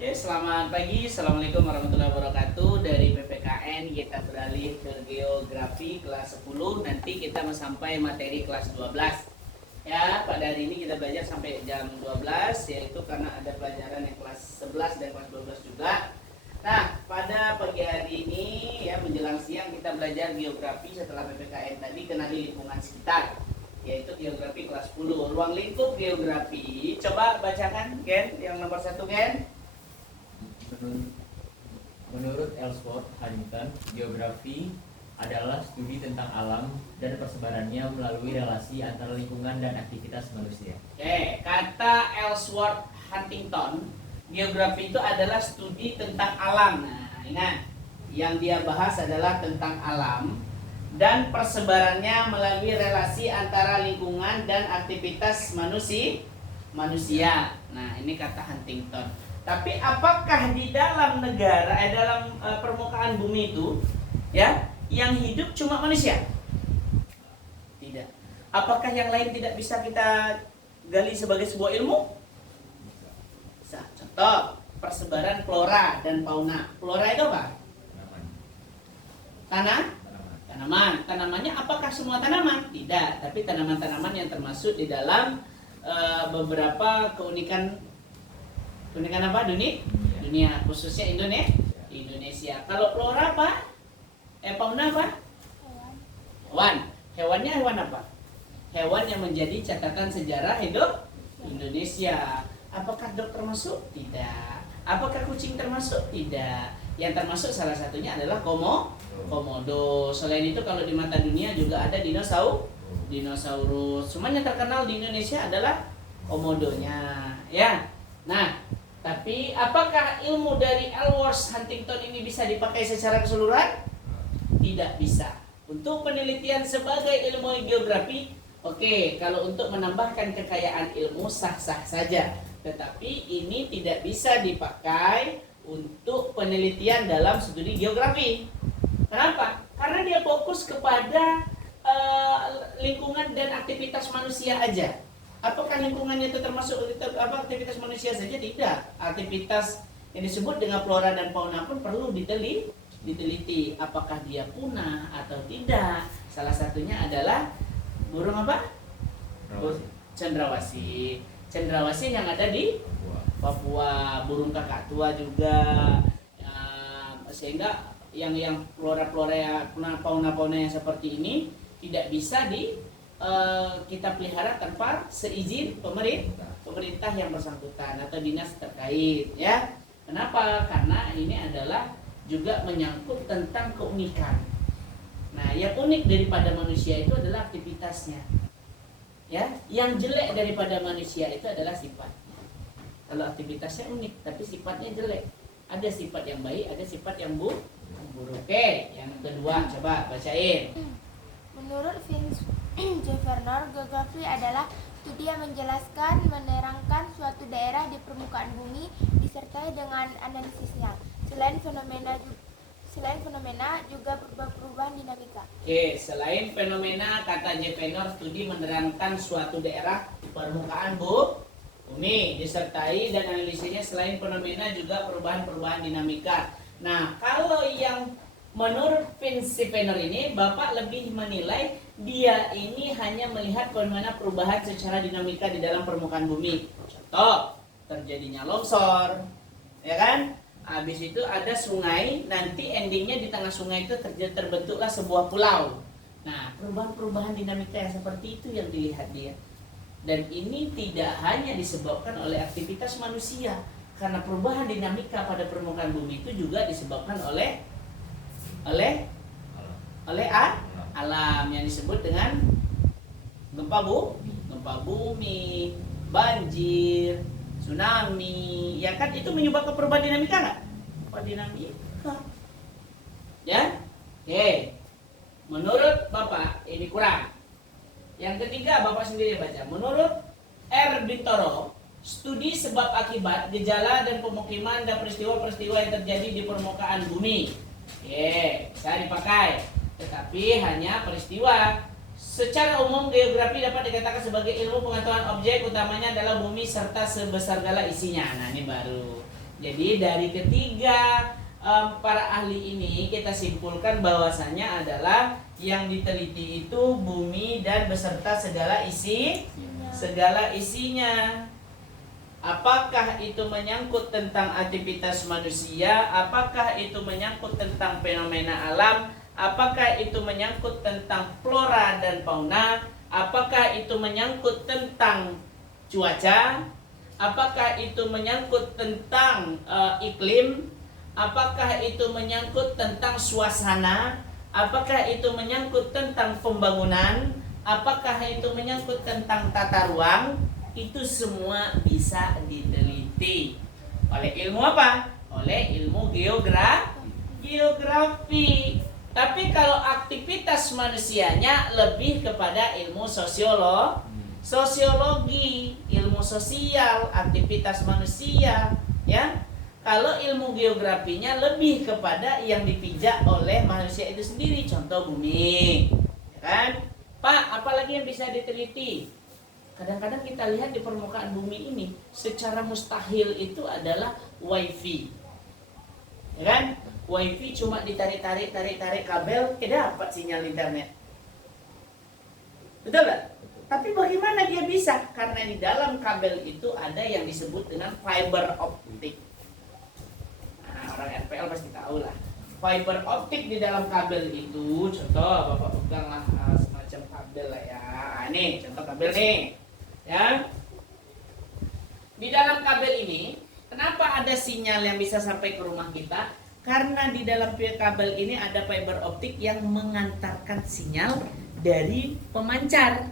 Oke, selamat pagi. Assalamualaikum warahmatullahi wabarakatuh. Dari PPKN kita beralih ke geografi kelas 10. Nanti kita sampai materi kelas 12. Ya, pada hari ini kita belajar sampai jam 12, yaitu karena ada pelajaran yang kelas 11 dan kelas 12 juga. Nah, pada pagi hari ini ya menjelang siang kita belajar geografi setelah PPKN tadi, kenali lingkungan sekitar, yaitu geografi kelas 10. Ruang lingkup geografi. Coba bacakan, Gen, yang nomor 1, Gen. Menurut Ellsworth Huntington, geografi adalah studi tentang alam dan persebarannya melalui relasi antara lingkungan dan aktivitas manusia. Oke, kata Ellsworth Huntington, geografi itu adalah studi tentang alam. Nah, ingat, yang dia bahas adalah tentang alam dan persebarannya melalui relasi antara lingkungan dan aktivitas manusia. Nah, ini kata Huntington. Tapi apakah di dalam negara, dalam permukaan bumi itu, ya, yang hidup cuma manusia? Tidak. Apakah yang lain tidak bisa kita gali sebagai sebuah ilmu? Bisa. Contoh, persebaran flora dan fauna. Flora itu apa? Tanaman. Tanamannya apakah semua tanaman? Tidak. Tapi tanaman-tanaman yang termasuk di dalam beberapa keunikan apa? Dunia, khususnya Indonesia. Kalau flora apa? Fauna apa? Hewan. Hewannya hewan apa? Hewan yang menjadi catatan sejarah hidup Indonesia. Apakah dog termasuk? Tidak. Apakah kucing termasuk? Tidak. Yang termasuk salah satunya adalah komodo. Selain itu kalau di mata dunia juga ada dinosaurus. Cuman yang terkenal di Indonesia adalah komodonya, ya. Nah, tapi apakah ilmu dari Ellsworth Huntington ini bisa dipakai secara keseluruhan? Tidak bisa. Untuk penelitian sebagai ilmu geografi, oke, kalau untuk menambahkan kekayaan ilmu sah-sah saja. Tetapi ini tidak bisa dipakai untuk penelitian dalam studi geografi. Kenapa? Karena dia fokus kepada lingkungan dan aktivitas manusia aja. Apakah lingkungannya itu termasuk aktivitas manusia saja? Tidak. Aktivitas yang disebut dengan flora dan fauna pun perlu diteliti. Apakah dia punah atau tidak? Salah satunya adalah burung apa? Cendrawasih. Cendrawasih yang ada di Papua. Burung kakak tua juga. Sehingga yang flora-flora fauna-fauna yang seperti ini tidak bisa kita pelihara tanpa seizin pemerintah yang bersangkutan atau dinas terkait, ya. Kenapa? Karena ini adalah juga menyangkut tentang keunikan. Nah, yang unik daripada manusia itu adalah aktivitasnya, ya. Yang jelek daripada manusia itu adalah sifatnya. Kalau aktivitasnya unik tapi sifatnya jelek, ada sifat yang baik, ada sifat yang buruk. Oke, yang kedua coba bacain. Menurut Vince Jeffernor, geografi adalah studi yang menjelaskan, menerangkan suatu daerah di permukaan bumi disertai dengan analisisnya. Selain fenomena juga perubahan dinamika. Oke, selain fenomena, kata Jeffernor, studi menerangkan suatu daerah di permukaan bumi disertai dan analisisnya. Selain fenomena juga perubahan dinamika. Nah, kalau yang menurut Vince Jeffernor ini, Bapak lebih menilai dia ini hanya melihat bagaimana perubahan secara dinamika di dalam permukaan bumi. Contoh, terjadinya longsor, ya kan? Habis itu ada sungai, nanti endingnya di tengah sungai itu terbentuklah sebuah pulau. Nah, perubahan dinamika yang seperti itu yang dilihat dia. Dan ini tidak hanya disebabkan oleh aktivitas manusia, karena perubahan dinamika pada permukaan bumi itu juga disebabkan oleh alam yang disebut dengan gempa bumi, banjir, tsunami, ya kan, itu menyebabkan perubahan dinamika nggak? Perubahan dinamika, ya. Oke, menurut Bapak ini kurang. Yang ketiga Bapak sendiri baca. Menurut R. Bintoro, studi sebab akibat, gejala dan pemukiman dan peristiwa-peristiwa yang terjadi di permukaan bumi. Oke, bisa dipakai. Tetapi hanya peristiwa. Secara umum geografi dapat dikatakan sebagai ilmu pengetahuan objek, utamanya adalah bumi serta sebesar segala isinya. Nah, ini baru. Jadi dari ketiga para ahli ini kita simpulkan bahwasanya adalah yang diteliti itu bumi dan beserta segala isinya. Apakah itu menyangkut tentang aktivitas manusia? Apakah itu menyangkut tentang fenomena alam? Apakah itu menyangkut tentang flora dan fauna? Apakah itu menyangkut tentang cuaca? Apakah itu menyangkut tentang iklim? Apakah itu menyangkut tentang suasana? Apakah itu menyangkut tentang pembangunan? Apakah itu menyangkut tentang tata ruang? Itu semua bisa diteliti oleh ilmu apa? Oleh ilmu geografi. Tapi kalau aktivitas manusianya lebih kepada ilmu sosiologi, ilmu sosial, aktivitas manusia, ya. Kalau ilmu geografinya lebih kepada yang dipijak oleh manusia itu sendiri, contoh bumi, ya kan? Pak, apalagi yang bisa diteliti? Kadang-kadang kita lihat di permukaan bumi ini secara mustahil itu adalah wifi, ya kan? Wifi cuma ditarik kabel, dapat sinyal internet, betul nggak? Tapi bagaimana dia bisa? Karena di dalam kabel itu ada yang disebut dengan fiber optik. Nah, orang RPL pasti tahu lah. Fiber optik di dalam kabel itu, contoh Bapak peganglah semacam kabel lah ya. Nih, contoh kabel nih. Ya. Di dalam kabel ini, kenapa ada sinyal yang bisa sampai ke rumah kita? Karena di dalam kabel ini ada fiber optik yang mengantarkan sinyal dari pemancar.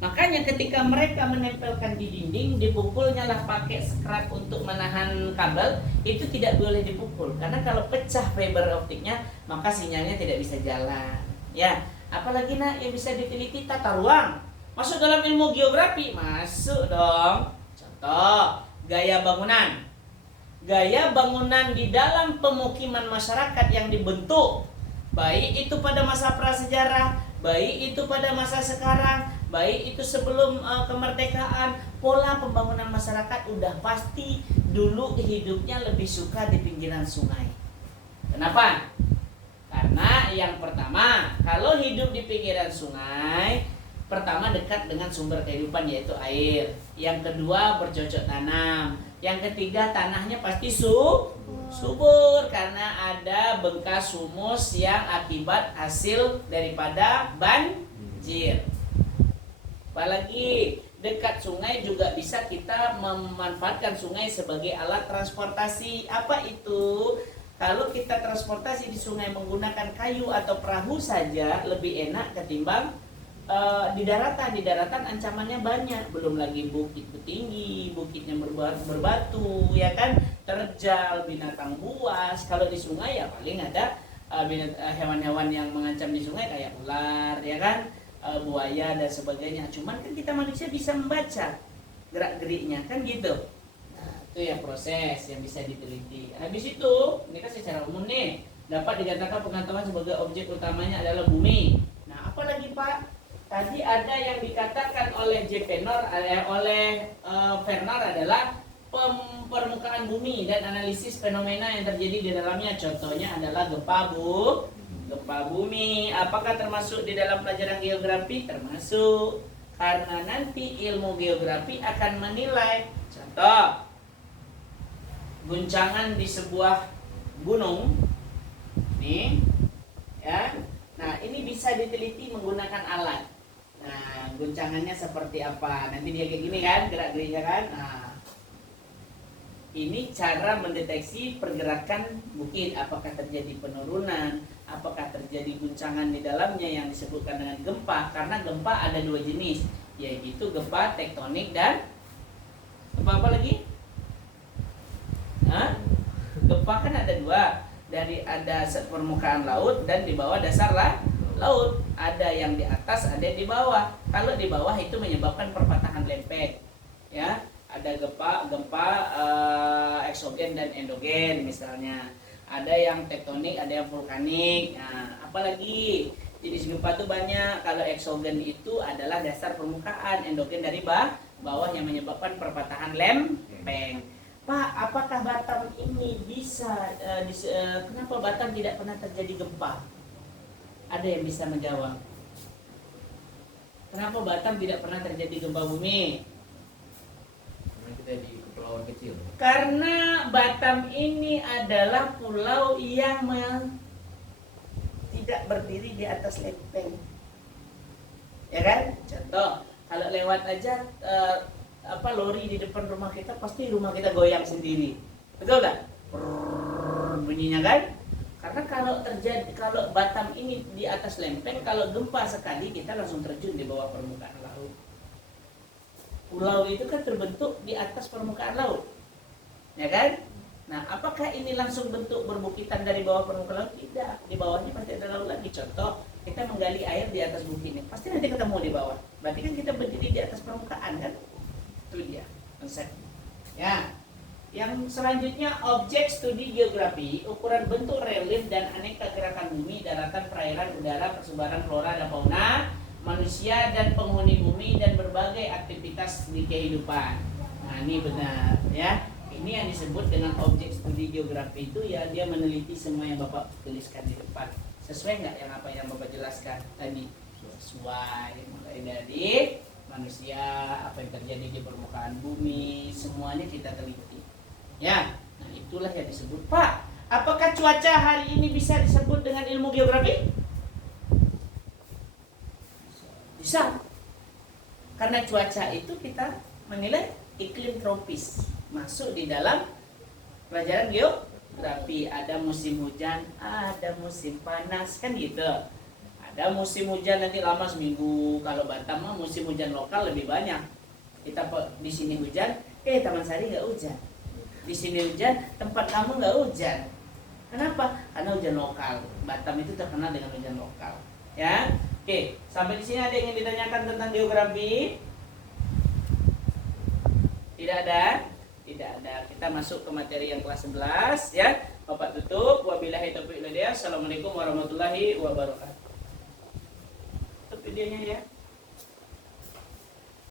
Makanya ketika mereka menempelkan di dinding, dipukulnya lah pakai skrat untuk menahan kabel, itu tidak boleh dipukul. Karena kalau pecah fiber optiknya, maka sinyalnya tidak bisa jalan. Ya, apalagi yang bisa diteliti tata ruang. Masuk dalam ilmu geografi? Masuk dong. Contoh, gaya bangunan. Gaya bangunan di dalam pemukiman masyarakat yang dibentuk, baik itu pada masa prasejarah, baik itu pada masa sekarang, baik itu sebelum kemerdekaan, pola pembangunan masyarakat udah pasti dulu hidupnya lebih suka di pinggiran sungai. Kenapa? Karena yang pertama, kalau hidup di pinggiran sungai, pertama dekat dengan sumber kehidupan yaitu air. Yang kedua bercocok tanam. Yang ketiga tanahnya pasti subur karena ada bekas humus yang akibat hasil daripada banjir. Apalagi dekat sungai juga bisa kita memanfaatkan sungai sebagai alat transportasi. Apa itu? Kalau kita transportasi di sungai menggunakan kayu atau perahu saja lebih enak ketimbang di daratan ancamannya banyak, belum lagi bukit tinggi, bukitnya berbatu, ya kan, terjal, binatang buas. Kalau di sungai ya paling ada hewan-hewan yang mengancam di sungai kayak ular, ya kan, buaya dan sebagainya. Cuman kan kita manusia bisa membaca gerak-geriknya kan gitu. Nah, itu ya proses yang bisa diteliti. Habis itu, ini kan secara umum nih, dapat dikatakan pengetahuan sebagai objek utamanya adalah bumi. Nah, apalagi Pak? Tadi ada yang dikatakan oleh Vernor adalah permukaan bumi dan analisis fenomena yang terjadi di dalamnya. Contohnya adalah gempa bumi. Apakah termasuk di dalam pelajaran geografi? Termasuk. Karena nanti ilmu geografi akan menilai. Contoh, guncangan di sebuah gunung. Nih, ya. Nah, ini bisa diteliti menggunakan alat. Nah, guncangannya seperti apa? Nanti dia kayak gini kan, gerak-geriknya kan. Nah, ini cara mendeteksi pergerakan bukit. Apakah terjadi penurunan? Apakah terjadi guncangan di dalamnya yang disebutkan dengan gempa? Karena gempa ada dua jenis, yaitu gempa tektonik dan apa lagi? Gempa kan ada dua, dari ada permukaan laut dan di bawah dasar laut. Ada yang di atas, ada yang di bawah. Kalau di bawah itu menyebabkan perpatahan lempeng, ya. Ada gempa eksogen dan endogen misalnya. Ada yang tektonik, ada yang vulkanik. Nah, apalagi jenis gempa itu banyak. Kalau eksogen itu adalah dasar permukaan, endogen dari bawah yang menyebabkan perpatahan lempeng. Pak, apakah Batak ini bisa kenapa Batam tidak pernah terjadi gempa? Ada yang bisa menjawab? Kenapa Batam tidak pernah terjadi gempa bumi? Karena kita di kepulauan kecil. Karena Batam ini adalah pulau yang tidak berdiri di atas lempeng. Ya kan? Contoh, kalau lewat aja lori di depan rumah kita, pasti rumah kita goyang sendiri. Betul nggak? Bunyinya kan? Karena kalau Batam ini di atas lempeng, kalau gempa sekali kita langsung terjun di bawah permukaan laut. Pulau itu kan terbentuk di atas permukaan laut, ya kan? Nah, apakah ini langsung bentuk berbukitan dari bawah permukaan laut? Tidak, di bawahnya pasti ada laut lagi. Contoh, kita menggali air di atas bukit ini, pasti nanti ketemu di bawah. Berarti kan kita berdiri di atas permukaan kan? Itu dia konsep. Ya. Yang selanjutnya, objek studi geografi, ukuran bentuk relief dan aneka gerakan bumi, daratan, perairan, udara, persebaran flora dan fauna, manusia dan penghuni bumi, dan berbagai aktivitas di kehidupan. Nah, ini benar ya. Ini yang disebut dengan objek studi geografi itu ya, dia meneliti semua yang Bapak tuliskan di depan. Sesuai nggak yang apa yang Bapak jelaskan tadi? Sesuai, mulai dari manusia, apa yang terjadi di permukaan bumi, semuanya kita teliti. Ya, nah itulah yang disebut. Pak, apakah cuaca hari ini bisa disebut dengan ilmu geografi? Bisa. Karena cuaca itu kita menilai iklim tropis, masuk di dalam pelajaran geografi. Ada musim hujan, ada musim panas, kan gitu. Ada musim hujan nanti lama seminggu. Kalau Batam mah musim hujan lokal lebih banyak. Kita di sini hujan, Taman Sari nggak hujan. Di sini hujan, tempat kamu nggak hujan. Kenapa? Karena hujan lokal. Batam itu terkenal dengan hujan lokal. Ya, oke. Sampai di sini ada yang ingin ditanyakan tentang geografi? Tidak ada? Tidak ada. Kita masuk ke materi yang kelas 11 ya. Bapak tutup. Wabillahi taufiq wal hidayah. Assalamualaikum warahmatullahi wabarakatuh. Tutup videonya ya.